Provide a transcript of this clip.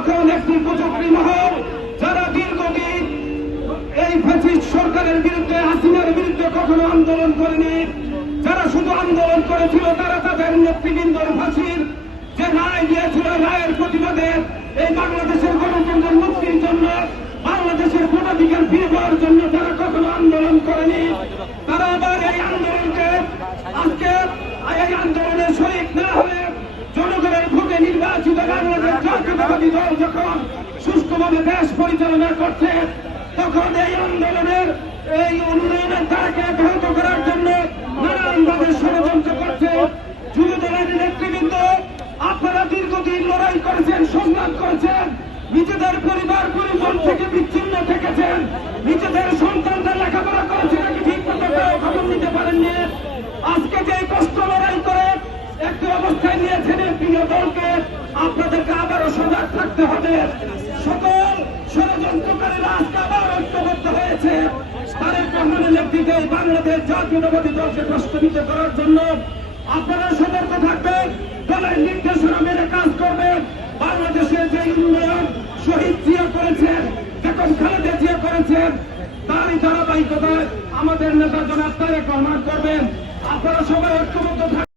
তখন একটি কুচক্রী মহল যারা দীর্ঘদিন এই ফ্যাসিস্ট সরকারের বিরুদ্ধে, হাসিনার বিরুদ্ধে কখনো আন্দোলন করেনি, যারা শুধু আন্দোলন করেছিল তারা তাদের নেতৃবৃন্দর ফাঁসির যে রায় দিয়েছিল, রায়ের প্রতিবাদে এই বাংলাদেশের গণতন্ত্রের মুক্তির জন্য, বাংলাদেশের ভোটাধিকার ফিরে পাওয়ার জন্য যারা কখনো আন্দোলন করেনি, তারা আবার এই আন্দোলনকে আজকে এই আন্দোলনে শরিক না হয়ে জনগণের ভোটে নির্বাচিত বাংলাদেশ জাতীয়তাবাদী দল যখন সুষ্ঠুভাবে দেশ পরিচালনা করছে, তখন এই আন্দোলনের এই উন্নয়নের ধারাকে ব্যাহত করার জন্য নানানভাবে ষড়যন্ত্র করছে। যুবদলের নেতৃবৃন্দ, আপনারা দীর্ঘদিন লড়াই করেছেন, সংগ্রাম করেছেন, নিজেদের পরিবার পরিজন থেকে বিচ্ছিন্ন থেকেছেন, নিজেদের সন্তানদের লেখাপড়া করেছে নাকি ঠিক মতো খবর নিতে পারেননি। আজকে যে কষ্ট লড়াই করে একটি অবস্থায় নিয়েছেন প্রিয় দলকে, আপনাদেরকে আবারও সজাগ থাকতে হবে। সকল ষড়যন্ত্রকারীরা আজকে আবার ঐক্যবদ্ধ হয়েছে তারেক রহমানের নেতৃত্বে বাংলাদেশ জাতীয়তাবাদী দলকে প্রশ্নবিদ্ধ করার জন্য। আপনারা সতর্ক থাকবেন, দলের নির্দেশনা মেনে কাজ করবেন। বাংলাদেশের যে উন্নয়ন শহীদ জিয়া করেছেন, বেগম খালেদা জিয়া করেছেন, তারই ধারাবাহিকতায় আমাদের নেতা জনাব তারেক রহমান করবেন। আপনারা সবাই ঐক্যবদ্ধ থাকবেন।